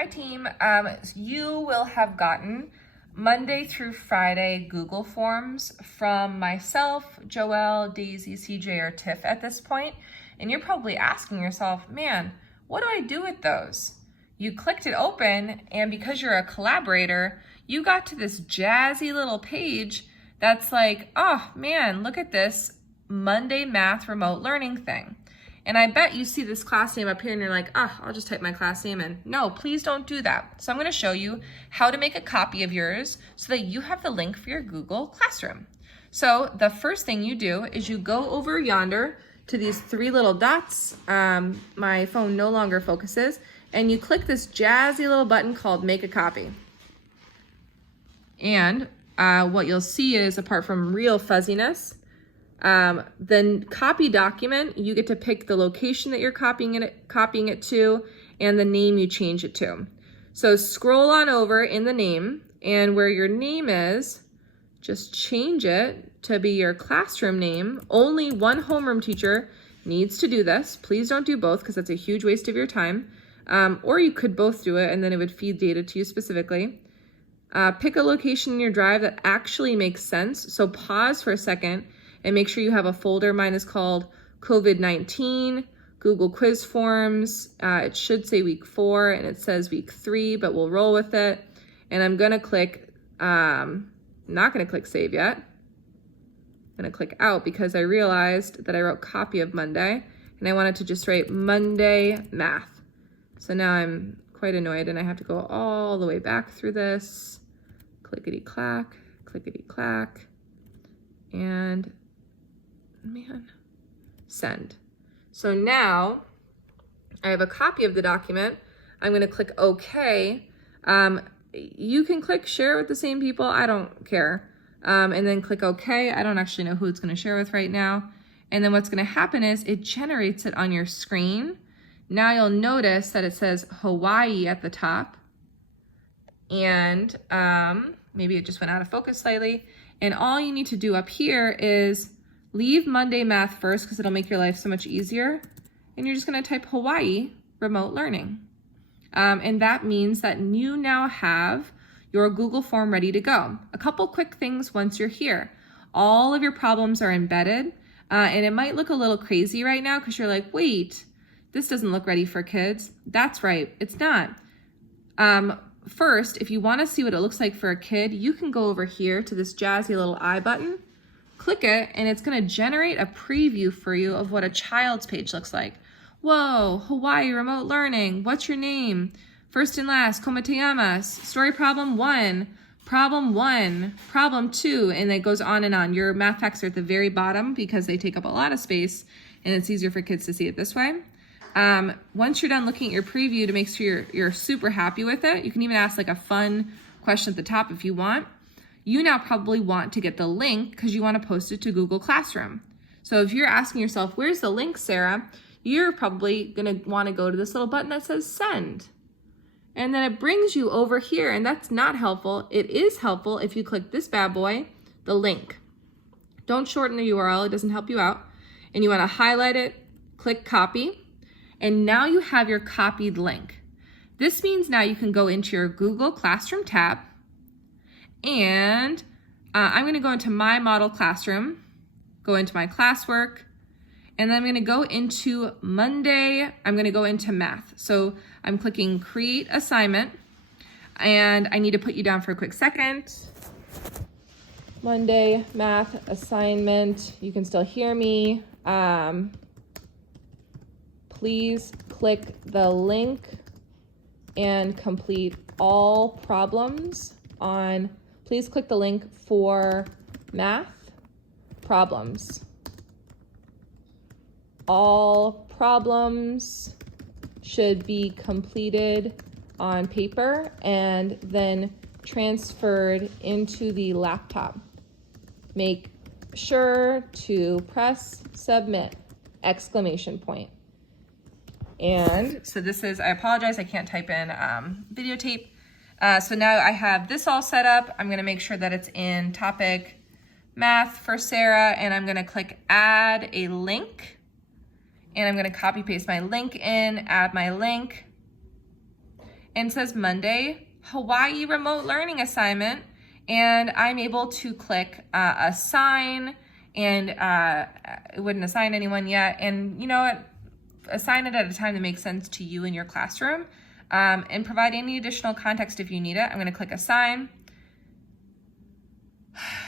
Hi team, you will have gotten Monday through Friday Google Forms from myself, Joelle, Daisy, CJ, or Tiff at this point, and you're probably asking yourself, man, what do I do with those? You clicked it open, and because you're a collaborator, you got to this jazzy little page that's like, oh man, look at this Monday Math remote learning thing. And I bet you see this class name up here and you're like, I'll just type my class name in. No, please don't do that. So I'm gonna show you how to make a copy of yours so that you have the link for your Google Classroom. So the first thing you do is you go over yonder to these three little dots. My phone no longer focuses, and you click this jazzy little button called Make a Copy. And what you'll see is, apart from real fuzziness, the copy document, you get to pick the location that you're copying it to and the name you change it to. So scroll on over in the name, and where your name is, just change it to be your classroom name. Only one homeroom teacher needs to do this. Please don't do both because that's a huge waste of your time. Or you could both do it and then it would feed data to you specifically. Pick a location in your drive that actually makes sense. So pause for a second and make sure you have a folder. Mine is called COVID-19, Google Quiz Forms. It should say week 4 and it says week 3, but we'll roll with it. And I'm gonna click, not gonna click save yet. I'm gonna click out because I realized that I wrote copy of Monday and I wanted to just write Monday Math. So now I'm quite annoyed and I have to go all the way back through this. Clickety-clack, clickety-clack, and man, send. So now I have a copy of the document. I'm gonna click OK. You can click share with the same people, I don't care. And then click OK. I don't actually know who it's gonna share with right now. And then what's gonna happen is it generates it on your screen. Now you'll notice that it says Hawaii at the top. And maybe it just went out of focus slightly. And all you need to do up here is leave Monday Math first because it'll make your life so much easier. And you're just gonna type Hawaii remote learning. And that means that you now have your Google form ready to go. A couple quick things once you're here. All of your problems are embedded. And it might look a little crazy right now because you're like, wait, this doesn't look ready for kids. That's right, it's not. First, if you wanna see what it looks like for a kid, you can go over here to this jazzy little I button, click it, and it's gonna generate a preview for you of what a child's page looks like. Whoa, Hawaii remote learning, what's your name? First and last, como te llamas? Story problem 1, problem 1, problem 2, and it goes on and on. Your math facts are at the very bottom because they take up a lot of space and it's easier for kids to see it this way. Once you're done looking at your preview to make sure you're super happy with it, you can even ask like a fun question at the top if you want. You now probably want to get the link because you want to post it to Google Classroom. So if you're asking yourself, where's the link, Sarah? You're probably gonna want to go to this little button that says send. And then it brings you over here, and that's not helpful. It is helpful if you click this bad boy, the link. Don't shorten the URL, it doesn't help you out. And you want to highlight it, click copy. And now you have your copied link. This means now you can go into your Google Classroom tab, and I'm gonna go into my model classroom, go into my classwork, and then I'm gonna go into Monday, I'm gonna go into math. So I'm clicking create assignment, and I need to put you down for a quick second. Monday math assignment, you can still hear me. Please click the link and complete all problems on, please click the link for math problems. All problems should be completed on paper and then transferred into the laptop. Make sure to press submit, exclamation point. And so this is, I apologize, I can't type in videotape. So now I have this all set up. I'm gonna make sure that it's in topic math for Sarah, and I'm gonna click add a link. And I'm gonna copy paste my link in, add my link. and it says Monday, Hawaii remote learning assignment. And I'm able to click assign, and it wouldn't assign anyone yet. And you know what? Assign it at a time that makes sense to you in your classroom, and provide any additional context if you need it. I'm going to click assign.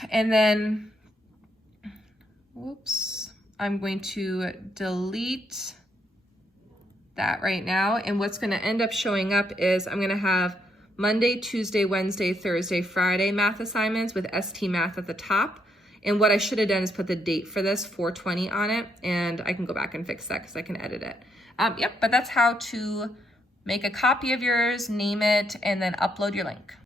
And then, whoops, I'm going to delete that right now. And what's going to end up showing up is I'm going to have Monday, Tuesday, Wednesday, Thursday, Friday math assignments with ST Math at the top. And what I should have done is put the date for this, 4/20, on it. And I can go back and fix that because I can edit it. Yep, but that's how to make a copy of yours, name it, and then upload your link.